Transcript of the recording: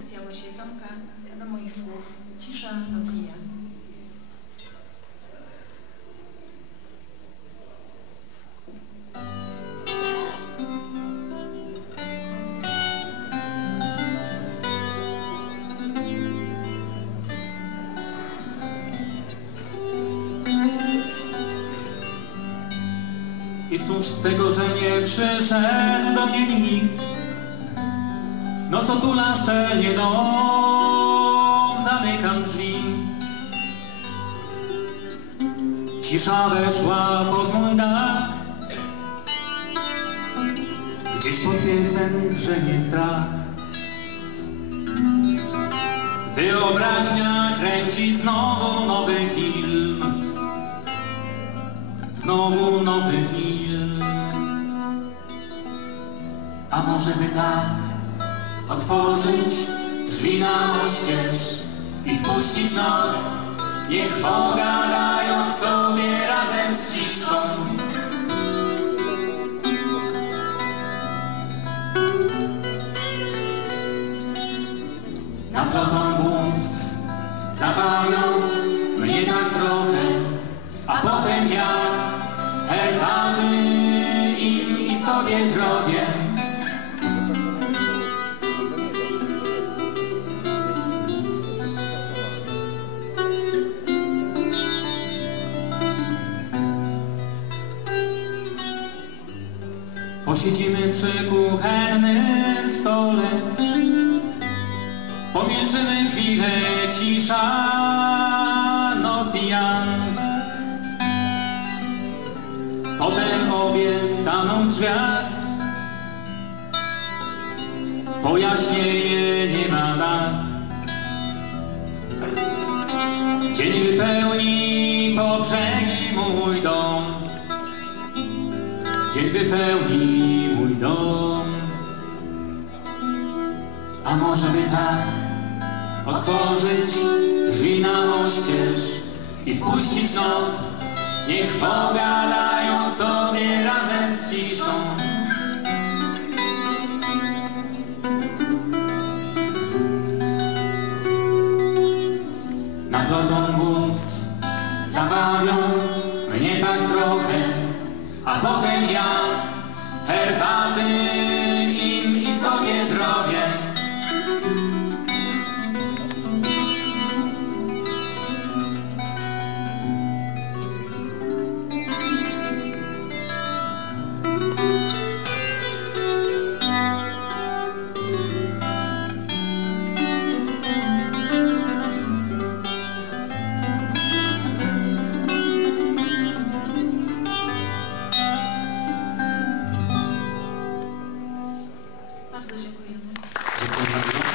Zjało się Tomka do moich słów. Cisza noc i ja. I cóż z tego, że nie przyszedł do mnie nikt? No co tu szczelnie dom, zamykam drzwi. Cisza weszła pod mój dach. Gdzieś pod piecem drzemie strach. Wyobraźnia kręci znowu nowy film. Znowu nowy film. A może by tak otworzyć drzwi na oścież i wpuścić noc, niech pogadają sobie razem z ciszą. Na proton booms zabawią mnie tak trochę, a potem ja herbaty im i sobie zrobię. Posiedzimy przy kuchennym stole, pomilczymy chwilę, cisza, noc i ja. Potem obie staną w drzwiach, pojaśnieje nie ma dach. Dzień wypełni po brzegi mój dom, dzień wypełni mój dom. A może by tak otworzyć drzwi na oścież i wpuścić noc, niech pogadają sobie razem z ciszą. Potem ja herbaty Bardzo dziękujemy.